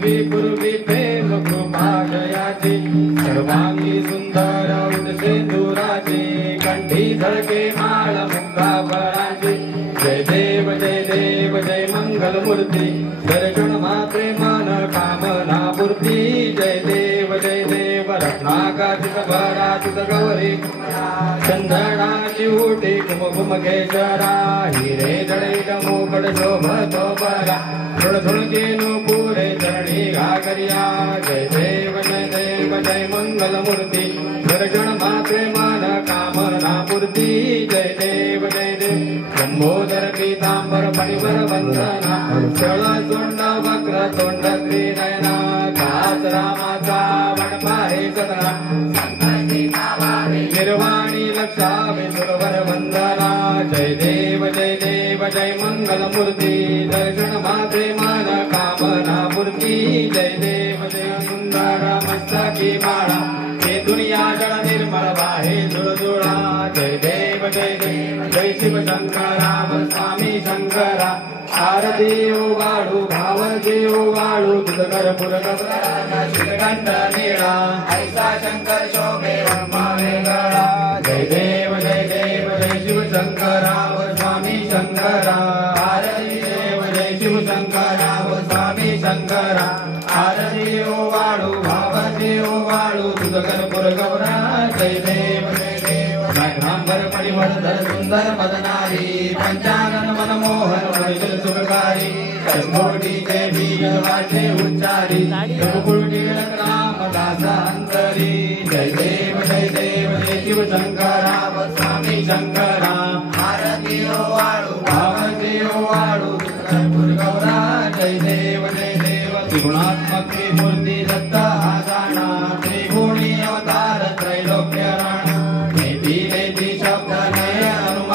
पूर्वी पूर्वी प्रेम कृपा जयाची सर्वांगी सुंदर उदसेंदुराची कंठी झळके माळ मुक्ता फळाची जय देव जय मंगल मूर्ती दर्शन मात्रे मन कामना पूर्ती जय देव रत्नाकाचित भराचित गौरी चंदनाची उठी कुमकुम केशरा हिरे जडित मुकट शोभतो बरा धुळधुळकेनु पुरे चरणी घाकरिया जय देव जय मंगल मूर्ती दर्शन मात्रे मन कामना पूर्ती जय देव लंबोदर पीतांबर फणिवर वंदना चळ तोंड वक्र तोंड त्रिनयना दास रामाचा वनपाहे सदना निर्वाणी लक्षावे सुरवर वंदना जय देव जय मंगल मूर्ती दर्शन मात्रे मन कामना पूर्ती जय देव सुंदर मस्तकी माळा हे दुनिया जळ निर्मळ बाहे जुळजुळा जय देव जय शिव शंकरा स्वामी शंकरा आरती वाळू भाव देव वाळू तुझकर पुरगवरा श्रीगंध नीळा ऐसा शंकर शोभे ब्रह्मावे गळा जय देव जय शिव शंकरा स्वामी शंकरा आरती देव जय शिव शंकरा स्वामी शंकरा आरती वाळू भाव देव वाळू तुझकर पुरगवरा जय देव नागनांबर परिवर्धन सुंदर मदनारी पंचानन मनमोहन परिजन सुखकारी कोटीचे बीज वाटे उच्चारी कोटी राम दासा अंतरी जय देव जय शिव शंकरा स्वामी शंकरा आरती वाळू भाव देव वाळू गौरा जय देव त्रिगुणात्मक मूर्ती दत्त हा जाणा त्रिगुणी अवतार त्रैलोक्य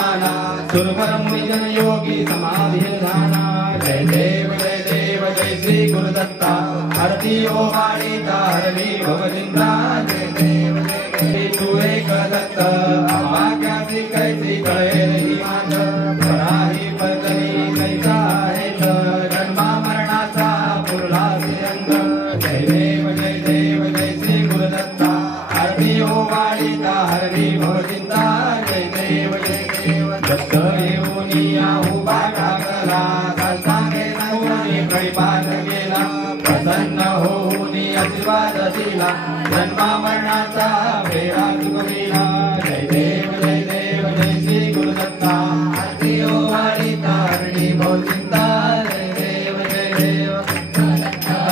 राणा सुरवर मुनिजन योगी समाधि धाना जय देव जय श्री गुरुदत्ता आरती ओ वाणी हरवी भवजिंद्रा जय देव तू एक दत्त आज्ञासी कैसी कळे ही माझ पराही पदवी कैसा आहे जन्मा मरणाचा पुरला अंग जय देव जय श्री गुरुदत्ता आरती ओ वाणी हरवी भवजिंद्रा जय देव दत्त येऊनिया उभा टाकला सांगे नवनी परिपाठ केला प्रसन्न होऊन आशीर्वाद दिला जन्मा मरणाचा वेळा चुकविला जय देव जय श्री गुरुदत्ता आरती ओ वाळी तारणी भोजिंदा जय देव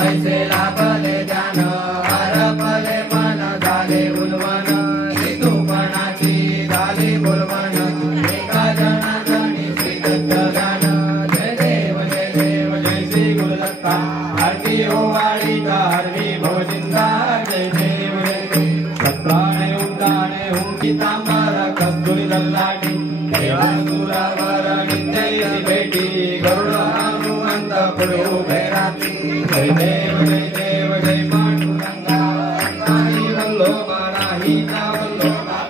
ऐसे लाभले ध्यान हरपले मन झाले उलवन ऋतुपणाची झाली बोलवन आरती ओ वाळी हरवी भवजिंदा जय देव सत्राणे उड्डाणे हुंकितांबर कस्तुरी दल्लाटी देवासुरावर नित्य भेटी गरुड हनुमंत पुढे उभे राहती जय देव जय पांडुरंगा नाही वल्लोबा नाही वल्लोबा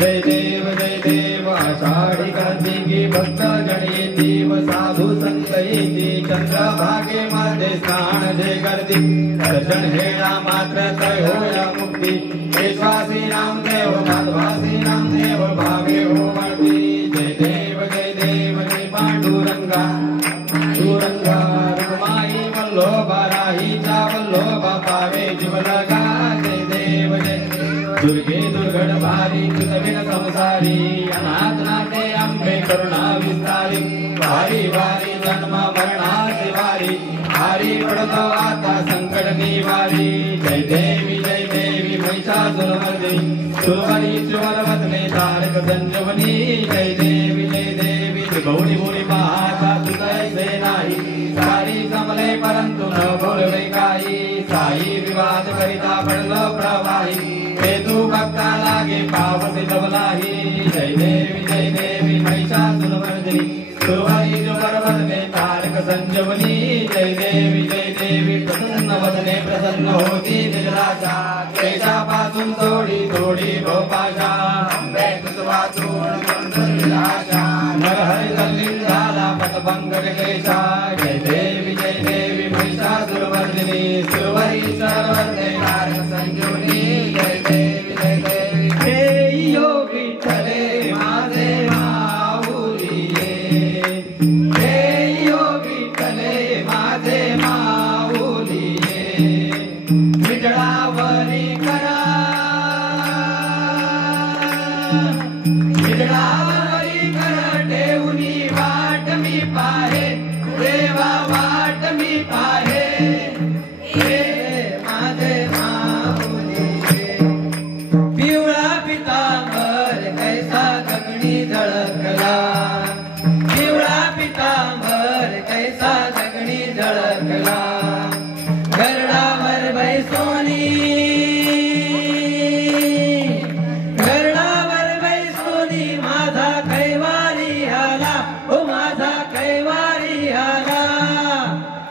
जय देव आषाढी कार्तिकी भक्त जन येती व साधू संत येती चंद्रभागे मध्ये स्नान जे करती दर्शन हेळा मात्र तय होया मुक्ती विश्वासी नामदेव माधवासी नामदेव भावे हो मळती जय देव जय पांडुरंगा पांडुरंगा रमाई वल्लोबा राहीचा वल्लोबा पावे जीवलगा जय देव दुर्गे दुर्गड भारी तुझविन संसारी अनाथ नाथे अंबे करुणा विस्तारी वारी वारी जन्म मरणाची वारी हारी पडतो आता संकट निवारी जय देवी महिषासुरमर्दिनी सुरवरीश्वर वदने तारक संजीवनी जय देवी गौरी मुनी पाहता तुझैसे नाही सारी कमले परंतु न बोलवे काही साई विवाद करिता पडलो प्रवाही हे तू भक्ता लागे पावसे जवलाही जय देवी महिषासुरमर्दिनी सुरवरीश्वर वदने तारक संजीवनी जय देवी प्रसन्न वदने प्रसन्न होती निजलाचा केशापासून थोडी थोडी भोपाशा अंबे तुझ वाचून विलासा नरहरी तल्लीन झाला पटभंग केशा जय देवी महिषा झळकला पिवळा पितांबर कैसा जगणी झळकला गरडावर बैसोनी माझा कैवारी आला ओ माझा कैवारी आला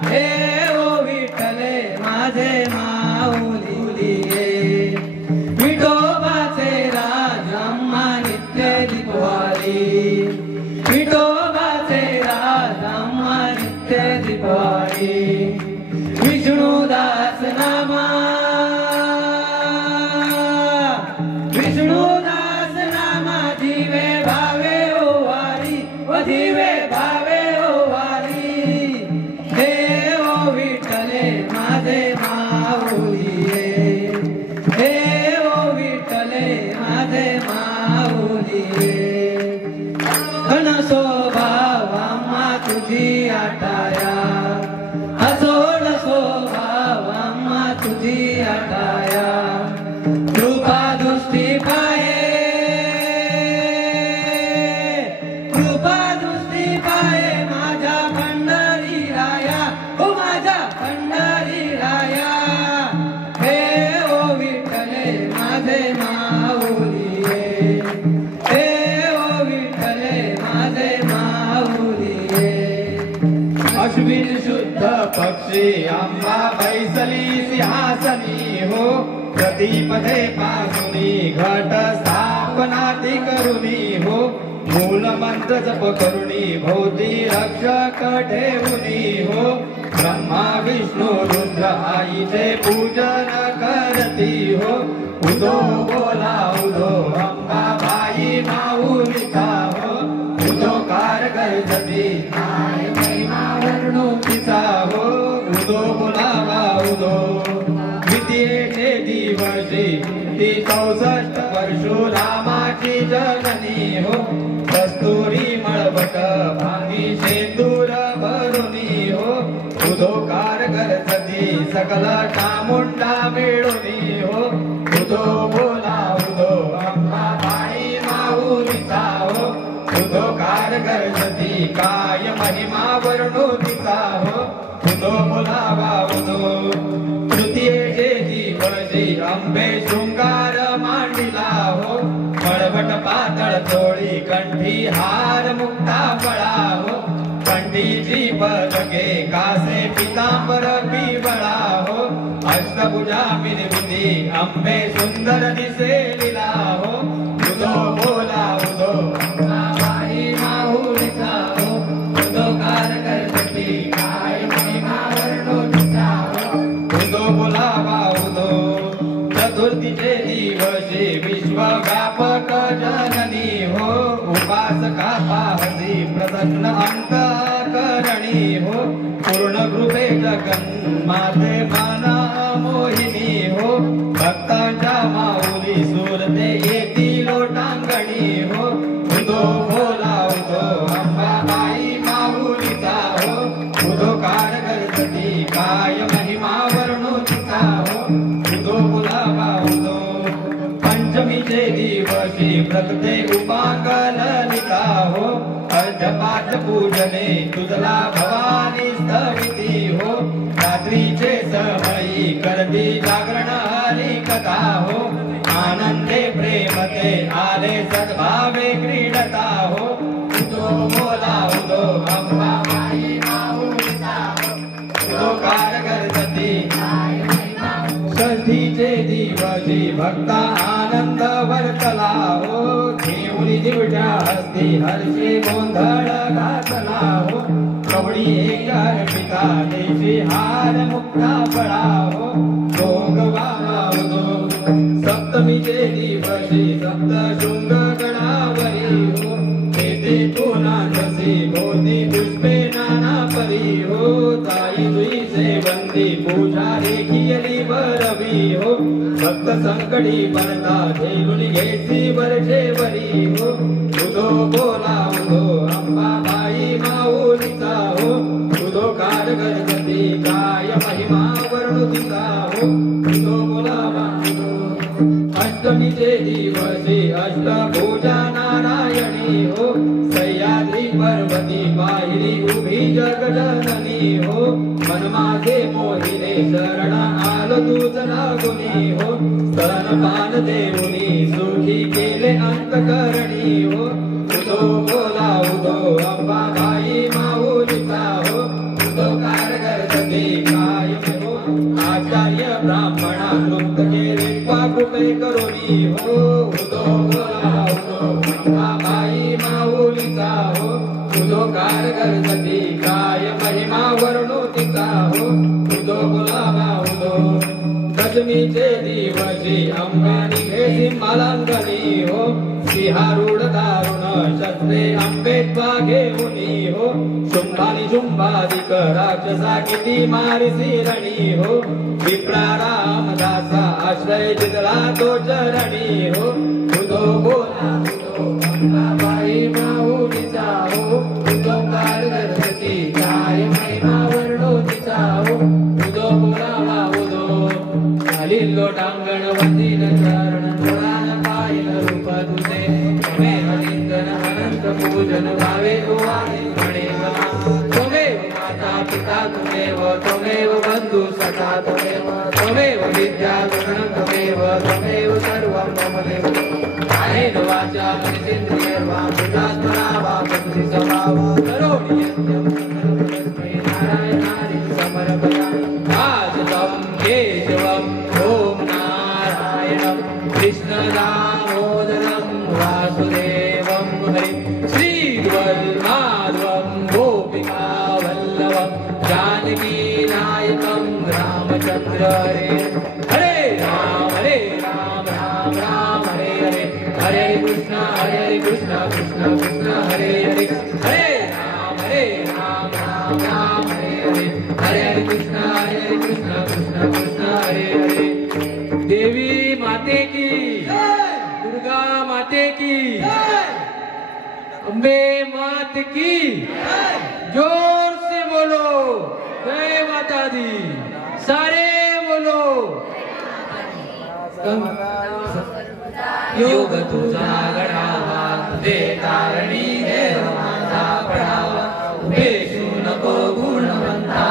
हे ओ विठ्ठले माझे माऊली विठोबाचे राज अम्मा नित्य दीपवारी विठोबाचे राज अम्मा नित्य दीपवारी विष्णुदास नामा विष्णुदास नामा जीवे भावे ओ वारी व जीवे भावे ओ वारी देव विठ्ठले माझे माऊली देव विठ्ठले माझे माऊली घन स्वभाव अम्मा तुझी आटाया असोड स्वभाव अम्मा तुझी आटाया कृपा दृष्टी पाये कृपा दृष्टी पाये माझ्या पंढरी राया ओ माझ्या पंढरी राया हे ओ विठ्ठले माझे माऊली हे ओ विठ्ठले माझे माऊली अश्विन शुद्ध पक्षी अंबा बैसली सिंहासनी हो प्रदीपदे पासुनी घट स्थापना ती करुणी हो मूल मंत्र जप करुणी भोवती रक्षक ठेवुनी हो ब्रह्मा विष्णु रुद्र आईचे पूजन करती हो उदो बोला उदो अंबा बाई माऊलिका हो उदो कार करती वर्णोतीचा हो उदो बोलावा उदो द्वितीयेचे दिवशी ती 64 परशुरामाची जननी हो कस्तुरी मळवट भांगी शेंदूर भरुनी हो उदोकार करती सकल चामुंडा मिळुनी हो उदो बोला उदो अंबा बाई माऊलीचा हो उदोकार करती काय महिमा वर्णोतीचा हो उदो बोलावा उदो तृतीयेचे दिवशी अंबे शृंगार मांडिला हो मळवट पातळ चोळी कंठी हार मुक्ता फळा हो कंठीची पदके कासे पितांबर पिवळा हो अष्टभुजा मिरविली अंबे सुंदर दिसे लीला हो उदो बोला उदो बाई माऊलीचा हो उदोकार करती काय महिमा वर्णोतीचा हो उदो बोलावा उदो चतुर्थीचे दिवशी विश्वव्यापक जननी हो उपासका पाहसी प्रसन्न अंतःकरणी हो पूर्ण कृपे जगन माते मना मोहिनी हो भक्तांच्या माऊली सुरते येती लोटांगणी हो उदो बोला उदो अंबा बाई माऊलीचा हो उदोकार करती काय महिमा वर्णोतीचा हो उदो बोलावा उदो पंचमीचे दिवशी प्रगते उपांग ललिता हो अर्धपाठ पूजने तुझला भवानी स्तविती हो रात्रीचे समयी करती जागरण हरी कथा हो आनंदे प्रेमते आले सद्भावे क्रीडता हो उदो बोला उदो अंबा बाई माऊलीचा हो उदोकार करती षष्ठीचे दिवशी भक्ता आनंद वर्तला हो घेऊन दिवट्या हस्ती हर्षी गोंधळ घातला हो कवडी पिता देशी हार मुक्ता फळा हो भोग बाबा उदो सप्तमीचे दिवशी सप्त शृंग गणावरी हो तेथे पुनांदसी भोवती पुष्पे नाना परी हो ताई तुई सेवंती पूजा रेखियली बरवी हो भक्त संकटी बनता झेलून घेसी वरचे वरी हो उदो बोला उदो अंबा बाई माऊलीचा हो उदोकार करती काय महिमा वर्णुतीचा हो उदो बोलावा उदो अष्टमीचे दिवशी अष्टभुजा नारायणी हो सह्याद्री पर्वती पाहिली उभी जगजननी हो मन माझे मोहिने शरण आलो तूच लागुनी हो स्तनपान देऊनी सुखी केले अंतकरणी हो उदो बोला उदो अंबाबाई माऊलीचा हो उदो कारगर सती कायम हो आचार्य ब्राह्मणा नृत्य केले कृपे करोनी हो उदो बोला उदो अंबाबाई माऊलीचा हो उदो कारगर सती काय महिमा वर्णो तिचा हो उदो बोलावा उदो दशमीचे दिवशी अंबे निघे सिंहालांगणी हो सिंहारूढ दारुण शस्त्रे अंबेत घेऊनी हो शुंभानी शुंभादिक राक्षसा किती मारिसी रणी हो विप्रा रामदासा आश्रय जितला तो चरणी हो उदो बोला उदो अंबाबाई माऊलीचा हो उदो कारगर सती काय महिमा वर्णो तिचा हो उदो बोलावा उदो खालील लोटांगण वंदिन चरण पुराण पायल रूप तुझे त्वमेव निंदन अनंत पूजन भावे तुवाने गणेश त्वमेव माता पिता त्वमेव त्वमेव बंधु सखा त्वमेव विद्या गुण त्वमेव सर्वं मम देव कायेन वाचा मनसेन्द्रियर्वा बुद्धात्मना वा भक्ति स्वभाव करोमि यज्ञं तस्मै नारायणाय समर्पयामि राजतं केशवम् ॐ नारायणं कृष्ण दामोदरं वासुदेवं हरिं श्रीवल्लभाद्वं गोपिका वल्लभं जानकी नायकं रामचन्द्र हरे राम राम राम हरे हरे हरे कृष्ण कृष्ण कृष्ण हरे हरे हरे राम राम हरे हरे हरे कृष्ण कृष्ण कृष्ण हरे हरे। देवी माते की दुर्गा माते की अम्बे मात की जोर से बोलो जय माता दी सारे बोलो योग तुझा गडावा तुझे तारणी देव माझा पडावा उभेशू नको गुणवंता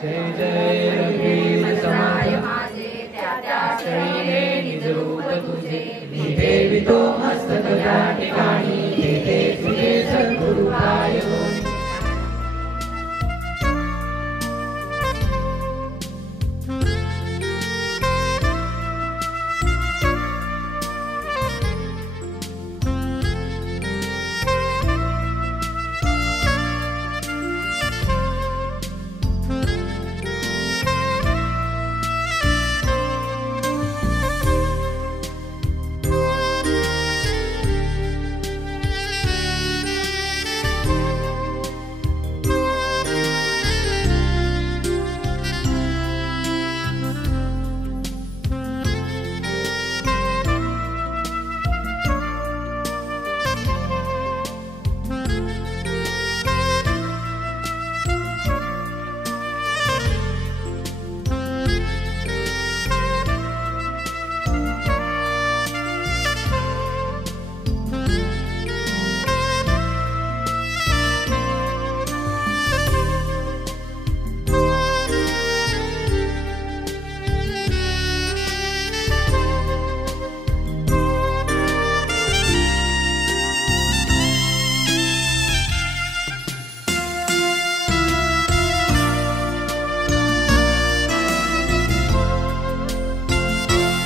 जय जय रघुवीर समाय माझे त्या शरीरे निज रूप तुझे मी ठेवितो मस्तक त्या ठिकाणी तेथे तुझे सद्गुरु पाय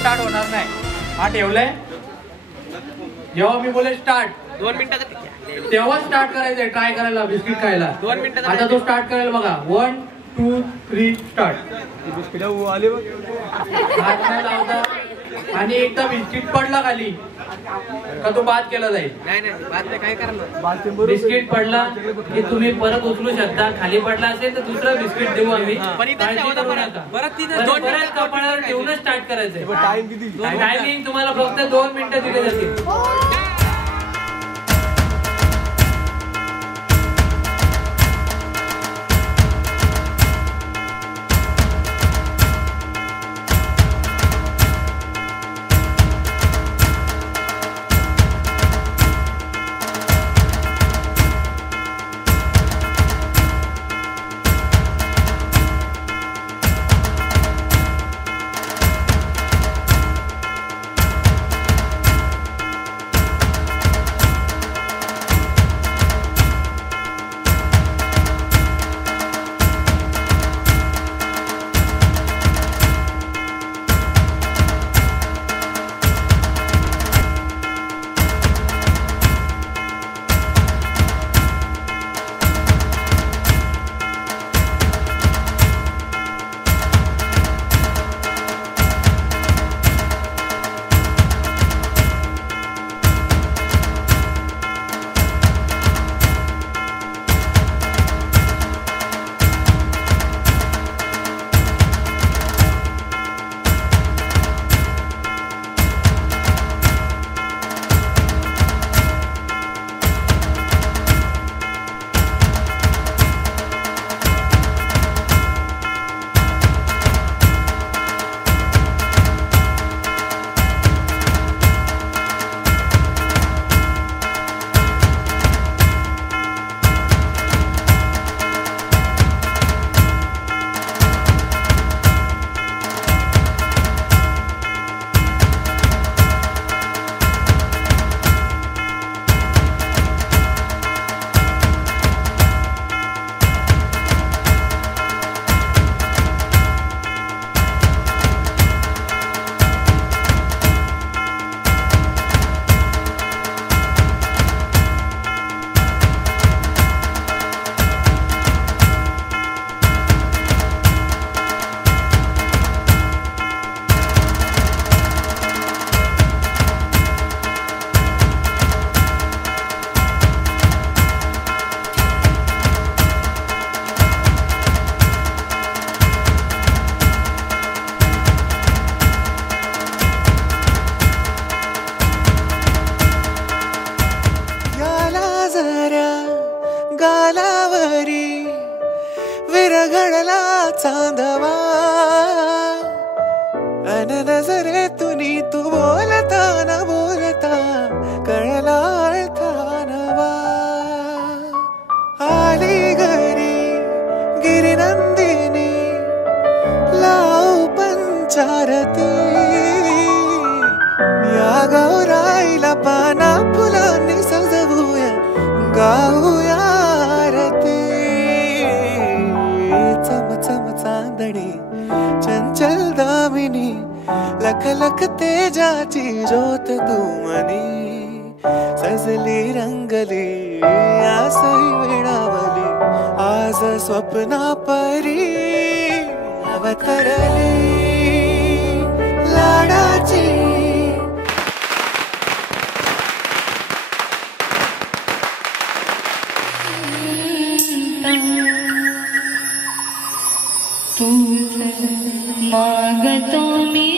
स्टार्ट होणार नाही हा ठेवलंय जेव्हा मी बोले स्टार्ट 2 मिनिटात तेव्हा स्टार्ट करायचंय ट्राय करायला बिस्किट खायला 2 मिनिटात आता तो स्टार्ट करायला बघा 1 2 3 स्टार्ट बिस्किट आले बघ हात नाही लावता आणि एकदा बिस्किट पडला खाली का तो बाद केला जाईल नाही बाद काय करणार बिस्किट पडला की तुम्ही परत उचलू शकता खाली पडला असेल तर दुसरा बिस्किट देऊ आम्ही परत कपाळावर ठेवूनच स्टार्ट करायचंय टायमिंग तुम्हाला फक्त 2 मिनिटं दिले जातील घडला चांदवा अन नजरेतुनी तू बोलता न बोलता कळला अर्थानवा आली घरी गिरिनंदिनी लाव पंचारती या गौराईला पाना फुलांनी सजवूया गाऊया आरती चम चम चांदणी चंचल दामिनी लख लख तेजाची ज्योत तू मनी सजली रंगली आसई वेळावली आज स्वप्ना परी अवतरली लाडाची मागतो मी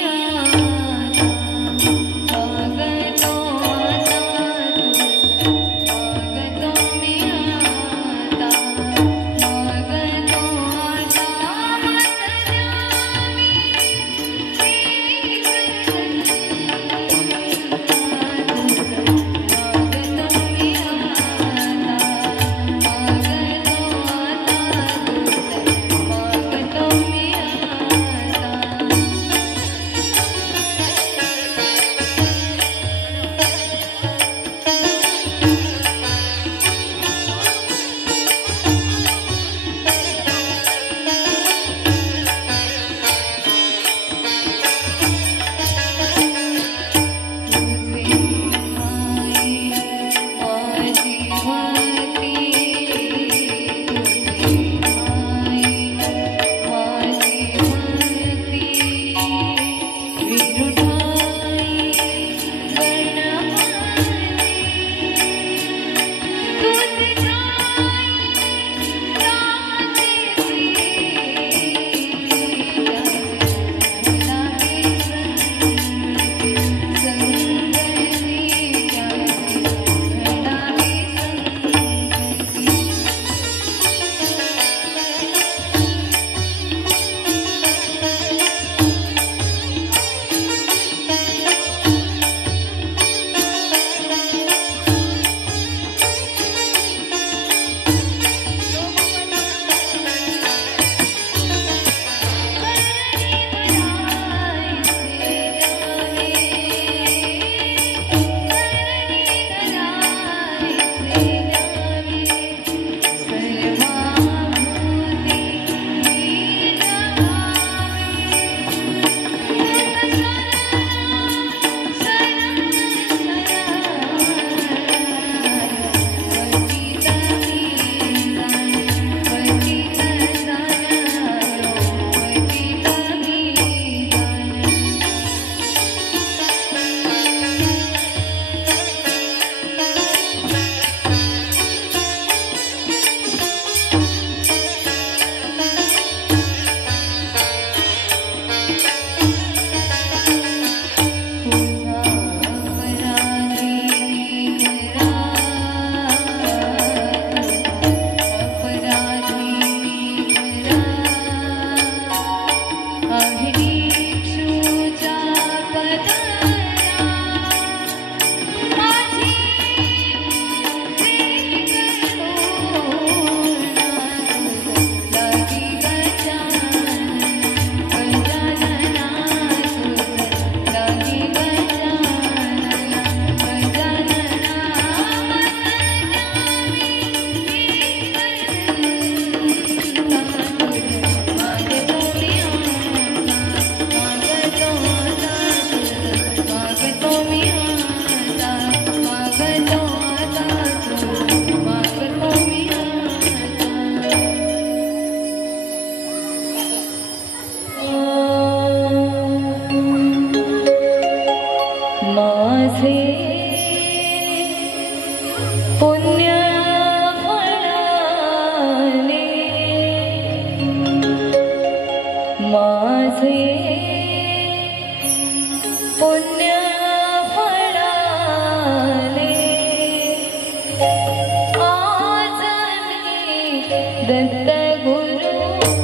दत्त गुरु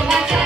देवाचा